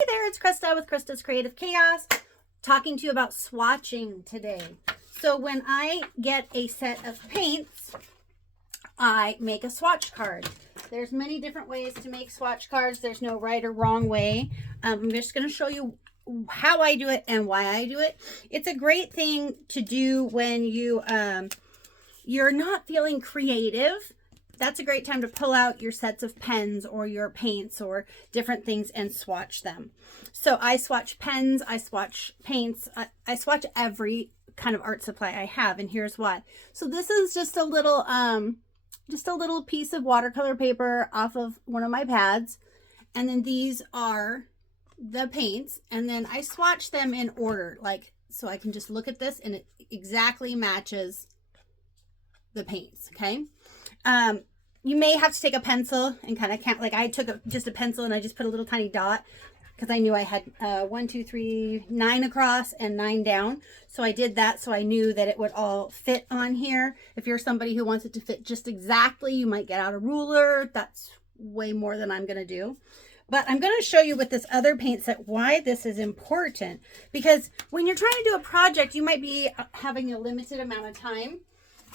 Hey there, it's Krista with Krista's Creative Chaos, talking to you about swatching today. So when I get a set of paints, I make a swatch card. There's many different ways to make swatch cards. There's no right or wrong way. I'm just going to show you how I do it and why I do it. It's a great thing to do when you're not feeling creative. That's a great time to pull out your sets of pens or your paints or different things and swatch them. So I swatch pens, I swatch paints, I swatch every kind of art supply I have, and here's why. So this is just a little piece of watercolor paper off of one of my pads, and then these are the paints, and then I swatch them in order, like, so I can just look at this and it exactly matches the paints. Okay. You may have to take a pencil and kind of count. Like I took just a pencil and I just put a little tiny dot because I knew I had 1, 2, 3, 9 across and 9 down. So I did that so I knew that it would all fit on here. If you're somebody who wants it to fit just exactly, you might get out a ruler. That's way more than I'm going to do. But I'm going to show you with this other paint set why this is important. Because when you're trying to do a project, you might be having a limited amount of time.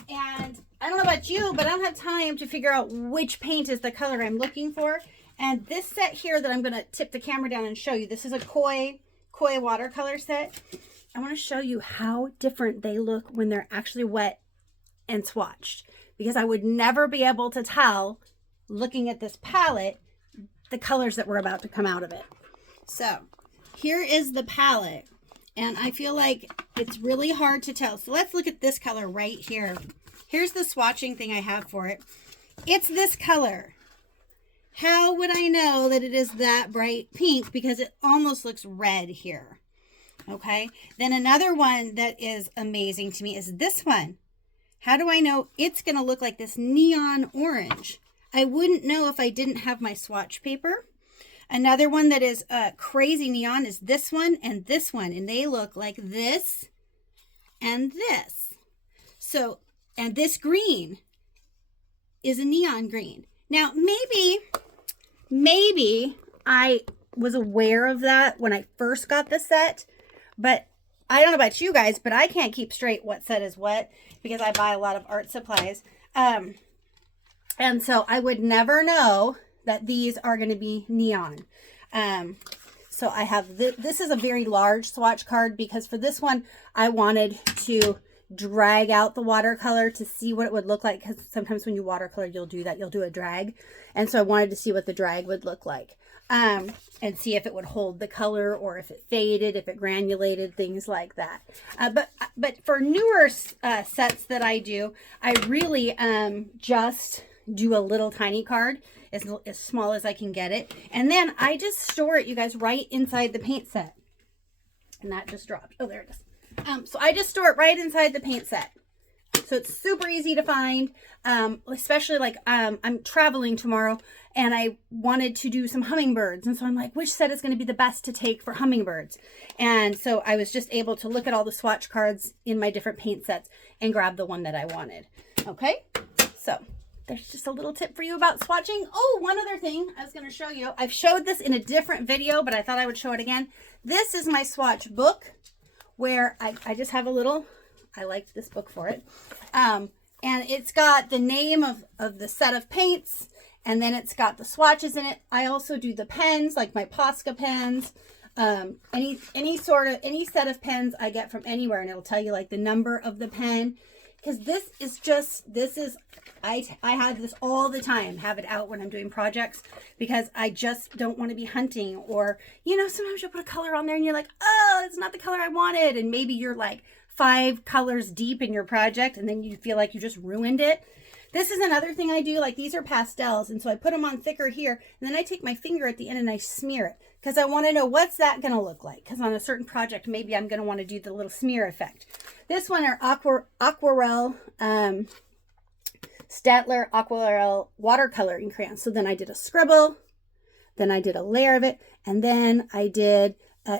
And I don't know about you, but I don't have time to figure out which paint is the color I'm looking for. And this set here that I'm going to tip the camera down and show you, this is a koi watercolor set. I want to show you how different they look when they're actually wet and swatched. Because I would never be able to tell, looking at this palette, the colors that were about to come out of it. So here is the palette. And I feel like it's really hard to tell. So let's look at this color right here. Here's the swatching thing I have for it. It's this color. How would I know that it is that bright pink? Because it almost looks red here. Okay. Then another one that is amazing to me is this one. How do I know it's going to look like this neon orange? I wouldn't know if I didn't have my swatch paper. Another one that is crazy neon is this one and this one. And they look like this and this. So, and this green is a neon green. Now, maybe I was aware of that when I first got the set. But I don't know about you guys, but I can't keep straight what set is what because I buy a lot of art supplies. And so I would never know that these are going to be neon. So I have this is a very large swatch card because for this one I wanted to drag out the watercolor to see what it would look like, because sometimes when you watercolor you'll do that, you'll do a drag, and so I wanted to see what the drag would look like, and see if it would hold the color or if it faded, if it granulated, things like that. But for newer sets that I do, I really just do a little tiny card as small as I can get it, and then I just store it, you guys, right inside the paint set. And that just dropped. Oh, there it is. So I just store it right inside the paint set, so it's super easy to find. Especially like I'm traveling tomorrow and I wanted to do some hummingbirds, and so I'm like, which set is going to be the best to take for hummingbirds? And so I was just able to look at all the swatch cards in my different paint sets and grab the one that I wanted. Okay, so there's just a little tip for you about swatching. Oh, one other thing I was going to show you. I've showed this in a different video, but I thought I would show it again. This is my Swatch book, where I just have a little, I liked this book for it. And it's got the name of the set of paints, and then it's got the swatches in it. I also do the pens, like my Posca pens. Any set of pens I get from anywhere, and it'll tell you like the number of the pen. Because I have this all the time, have it out when I'm doing projects, because I just don't want to be hunting, or, you know, sometimes you'll put a color on there and you're like, oh, it's not the color I wanted. And maybe you're like 5 colors deep in your project and then you feel like you just ruined it. This is another thing I do. Like, these are pastels, and so I put them on thicker here, and then I take my finger at the end and I smear it, because I want to know what's that going to look like, because on a certain project maybe I'm going to want to do the little smear effect. This one are aquarelle Staedtler aquarelle watercoloring crayons. So then I did a scribble, then I did a layer of it, and then I did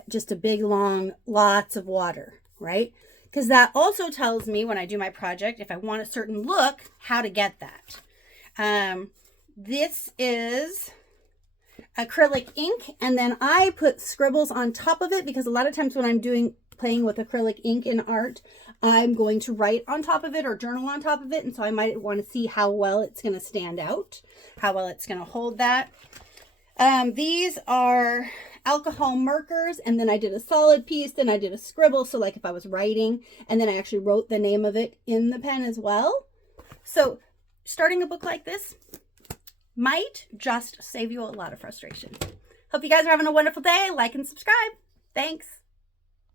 just a big long lots of water, right? Because that also tells me when I do my project, if I want a certain look, how to get that. This is acrylic ink, and then I put scribbles on top of it because a lot of times when I'm playing with acrylic ink in art, I'm going to write on top of it or journal on top of it, and so I might want to see how well it's going to stand out, how well it's going to hold that. These are alcohol markers, and then I did a solid piece, then I did a scribble, so like if I was writing, and then I actually wrote the name of it in the pen as well. So starting a book like this might just save you a lot of frustration. Hope you guys are having a wonderful day. Like and subscribe. Thanks.